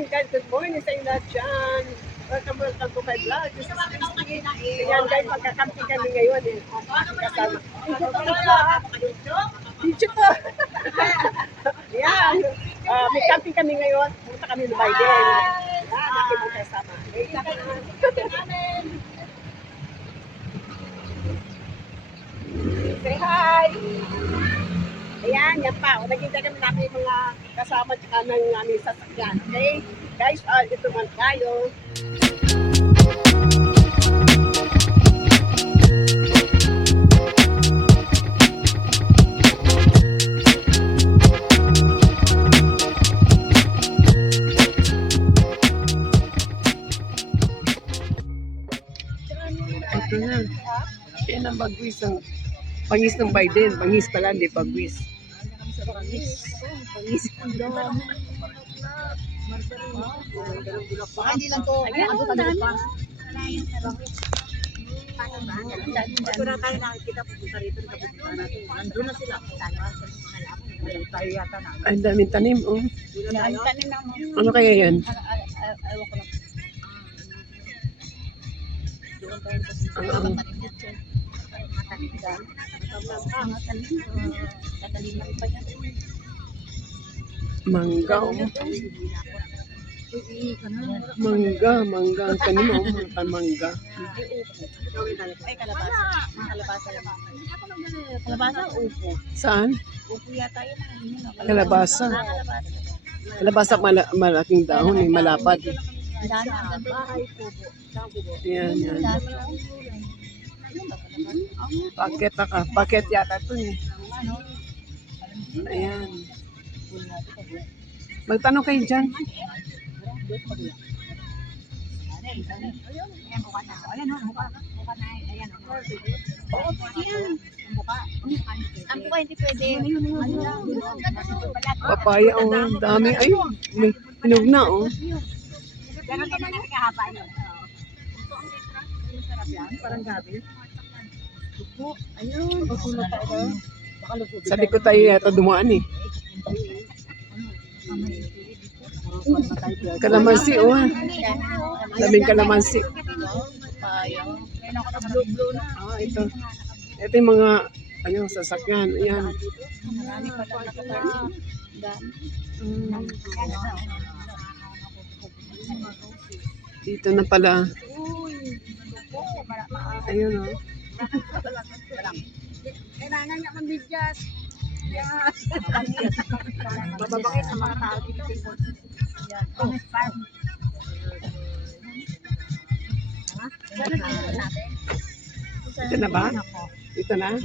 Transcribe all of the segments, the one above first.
and guys, good morning sa inyo lahat dyan. Welcome to my vlog. This is Christy. Ayan guys, magkakampi kami ngayon eh. Kasama. Video ko. Ayan. May camping kami ngayon. Punta kami ng Biden. Ayan, aking magkasama. Say hi! Ayan, yan pa. Nagkita kami namin yung mga kasama ng aming sasakyan. Okay? Guys, ito man tayo. Ito na. Yan ang bagwis ng pangis ng Biden. Pangis pala, hindi bagwis. Pangis. Baka hindi lang to. Ayan, ang dami pa. Ito na tayo nakikita pupunta rito. Nandun na sila. Tayo yata na. Ang daming tanim, oh. Tanim na mo. Ano kaya yan? Ayaw ko lang. Doon tayo sa Ang mangga, oh. Mangga ang tanim, oh. Mangga. Ay, kalabasa. Kalabasa lang. Kalabasa o upo? Saan? Upo yata yun. Kalabasa. Kalabasa malaking dahon, eh. Malapad. Yan, yan. Paket yata ito eh. Ayan. Magtanong kayo dyan. Ang buka hindi pwede. Papaya, oh. Ang dami. Ay, may hinog na, oh. Ganun ka na nakahaba yun. Parang gabi. Ayun. Sabi ko tayo yata dumaan eh. Kalamansi, oh. Daming kalamansi. Ito. Ito yung mga sasakyan. Ayan. Dito na pala. Ayun, oh. Kailangan nga mabidyas. Yes. Mababakit sa mga tao dito. Ito na ba? Ito na?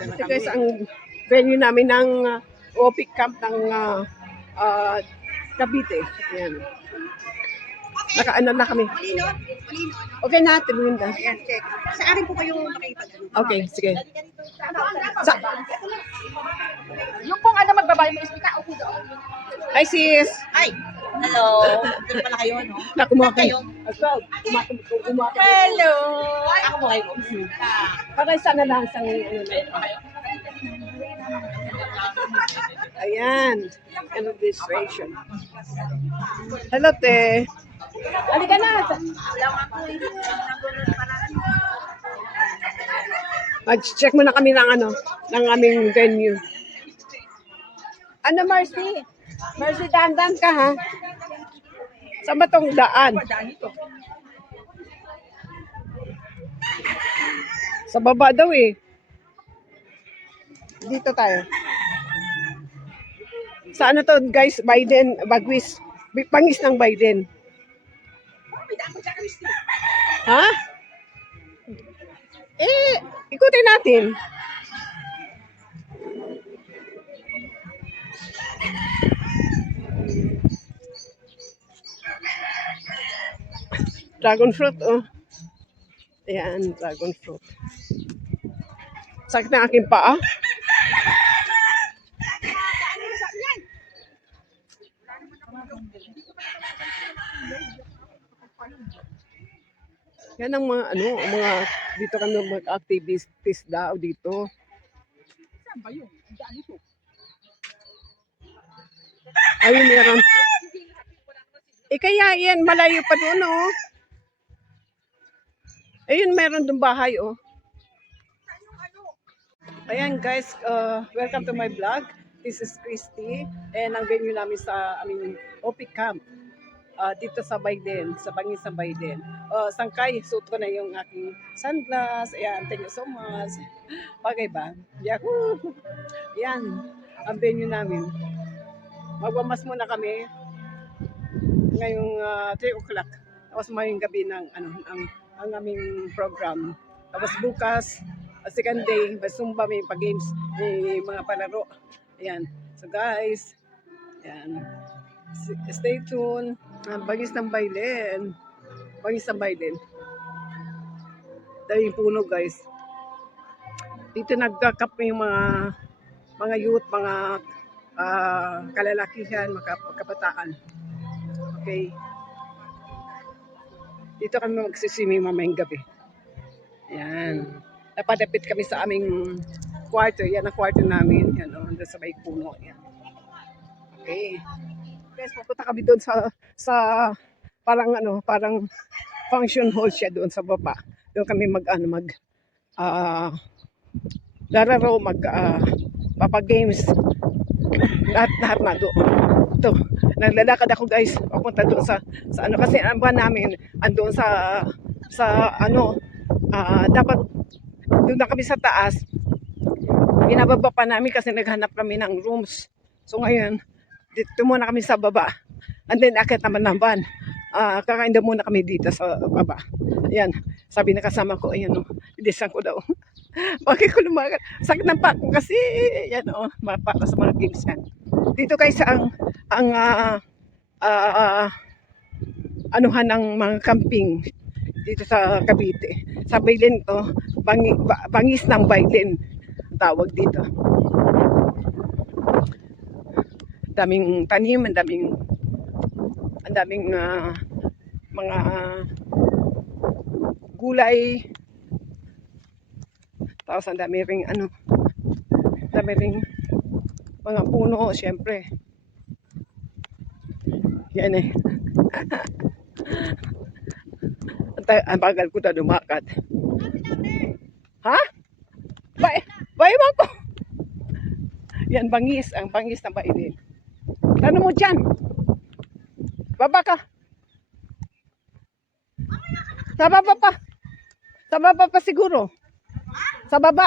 Ito guys, ang venue namin ng OPIC camp ng Cavite. Ayan. Nakaano na kami. Malino? Okay na, tinuloy na. Ayan, check. Sa akin po kayo makipag. Okay, sige. Sa Yung pong magbabayo mo is kita, okay doon. Hi sis! Ay! Hello! Dito pala kayo, no? Nakumakan. Hello! Ako mo kayo. Patay sana lang sa Ayan. And registration. Hello, te. Halika na. Mag-check muna kami ng ng aming venue. Ano, Marcy? Marcy, dandan ka, ha? Saan ba tong daan? Sa baba daw, eh. Dito tayo. Sa ano to, guys? Biden, bagwis. Pangis ng Biden. Ha? Eh, ikutin natin. Dragon fruit, oh. Ayan, dragon fruit. Sakit na aking paa. Yan ang mga ano, mga dito kami mag-activities daw dito. Saan ba yun? Ang daan ito. Ayun meron. Kaya yan, malayo pa doon, oh. Ayun, meron doon bahay, oh. Ayan guys, welcome to my vlog. This is Christy. And ang venue namin sa aming OP camp. Dito sa Biden, sa Bangis sa Biden. Sangkay, suot ko na yung aking sunglass. Ayan, thank you so much. Okay ba? Yahoo! Ayan, ang venue namin. Magwamas muna kami ngayong 3 o'clock. Tapos mayong gabi ng ang aming program. Tapos bukas, second day, may Zumba, may pag-games, may mga palaro. Ayan. So guys, ayan. Stay tuned. Bangis ng Bailen. Bangis ng Bailen. Dahil puno guys. Dito nagkakap yung mga youth, mga kalalakihan, mga kabataan. Okay. Dito kami magsiswimming mamayang gabi. Ayan. Napadapit kami sa aming kwarto. Yan ang kwarto namin. Yan o, sa may puno. Yan. Okay. Guys, pupunta kami doon sa parang function hall siya doon sa baba. Doon kami lararo, papa games. Lahat na doon. Ito, naglalakad ako guys, papunta doon sa ano, kasi ang buwan namin andoon sa dapat doon na kami sa taas. Binababa pa namin kasi naghanap kami ng rooms. So ngayon, dito muna kami sa baba. And then akit naman ng van. Kakain daw muna kami dito sa baba. Ayan, sabi na kasama ko, ayan o, ilisan ko daw. Bakit ko lumakan? Sakit ng pa ko kasi, ayan o, para sa mga games yan. Dito guys ang anuhan ng mga camping dito sa Cavite. Sa Bailen to, Bangis ng Bailen tawag dito. Daming tanim, ang daming mga gulay. Tapos ang dami ring mga puno, syempre. Yan eh. Ang bagal ko na dumakat. Ha? Bay mo ko. Yan, ang bangis ng Bailen. Ano mo dyan? Baba ka. Sa baba pa. Sa baba pa siguro. Sa baba.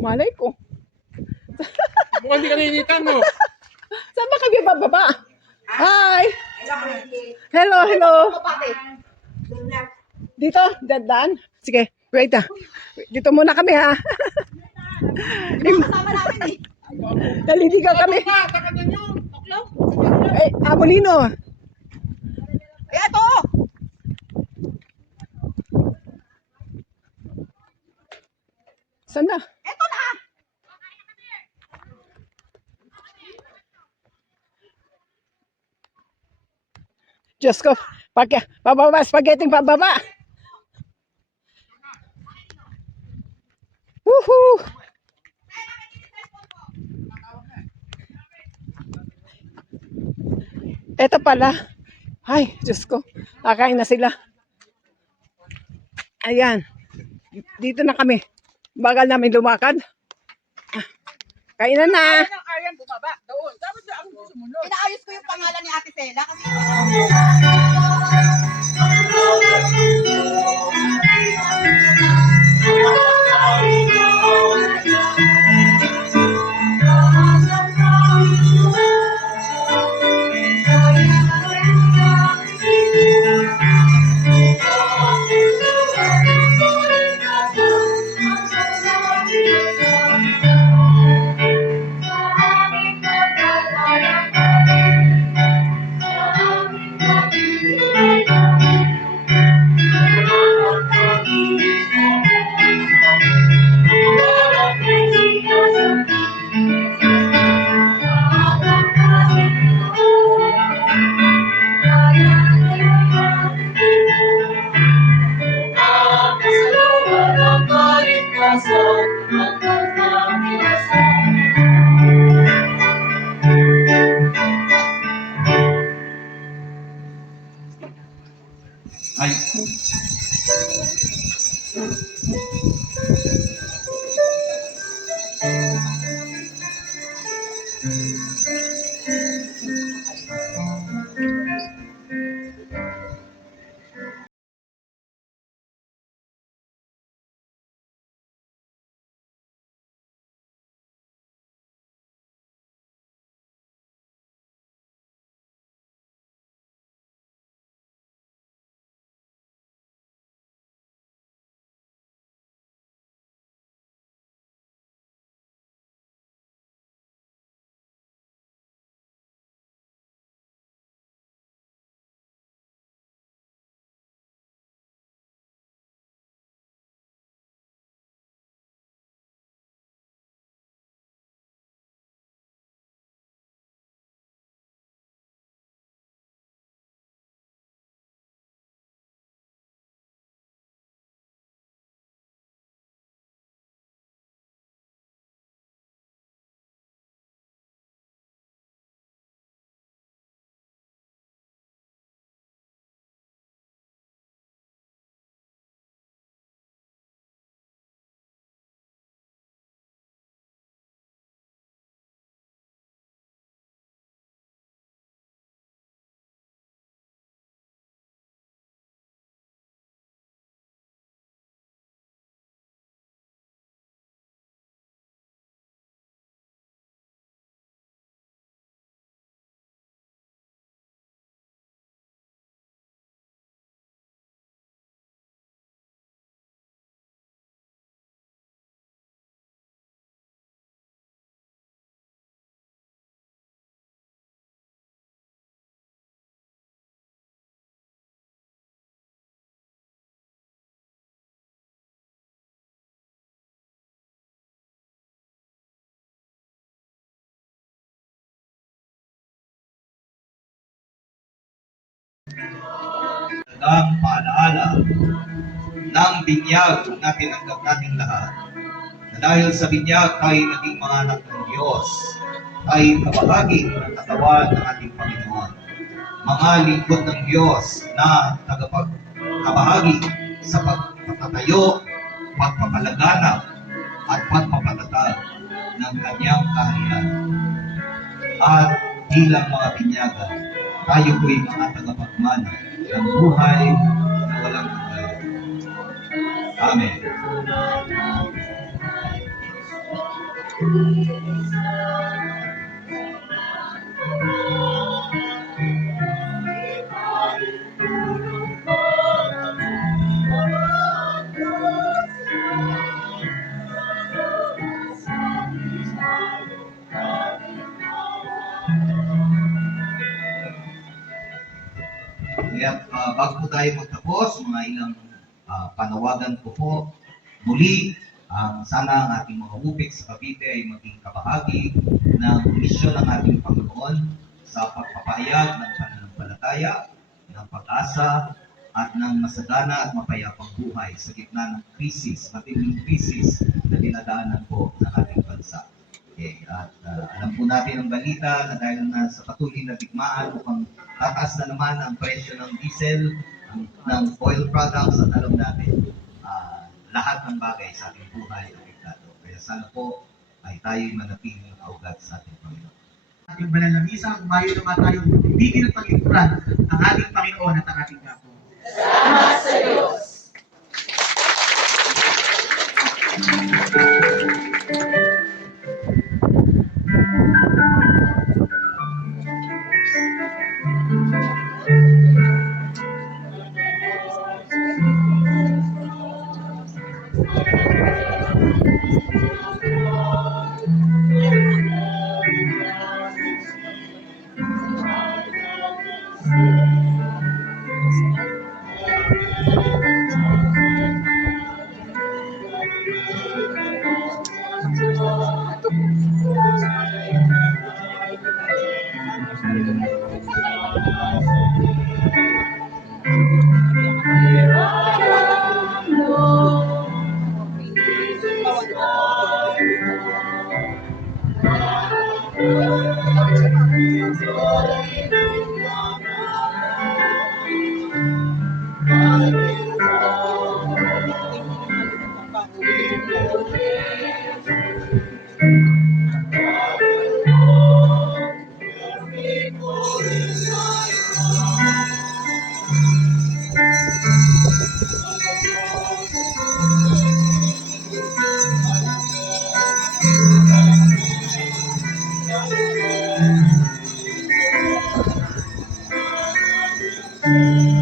Malay ko. Mukhang di ka ninitan mo. Saan ba kami bababa? Hi! Hello. Dito, dadan. Sige, wait ah. Dito muna kami ha. Kasama namin eh. Naliligaw kami. Takatan nyo. Molino. Ay, ito! Saan na? Ito na! Diyos ko. Pababa, spaghetti pababa. Woohoo! Eto pala. Ay, Diyos ko. Kakain na sila. Ayan. Dito na kami. Bagal namin lumakad. Kainan na. Ang Aryan bumaba. Doon. Dapat na ang sumunod. Inaayos ko yung pangalan ni Ate Sela kasi Thank you. Ay, talagang paalaala ng binyag na tinanggap nating lahat. Na dahil sa binyag tayo naging mga anak ng Diyos, ay kabahagi ng katawan ng ating Panginoon. Mga lingkod ng Diyos na tagapagkabahagi sa pagpapatayo, pagpapalaganap, at pagpapatatag ng kanyang kaharian. At bilang mga binyagan, tayo po'y mga tagapagmana ng buhay na walang hanggan. Amen. Kaya bago po tayo magtapos, mga ilang panawagan ko po, muli, sana ang ating mga upik sa Cavite ay maging kabahagi ng misyon ng ating Panginoon sa pagpapahayag ng pananampalataya, ng pag-asa, at ng masagana at mapayapang buhay sa gitna ng krisis, matinding krisis na dinadaanan po ng ating bansa. Okay, at alam po natin ang balita na dahil na sa patuloy na digmaan, mukhang tataas na naman ang presyo ng diesel, ng oil products, at alam natin, lahat ng bagay sa ating buhay ay apektado. Kaya sana po ay tayo'y manatiling nakaugat sa ating Panginoon. Ating banal na misa, umayo naman tayo bibigyan at paglingkuran ang ating Panginoon at ang ating Gapo. Salamat sa Diyos. Amen.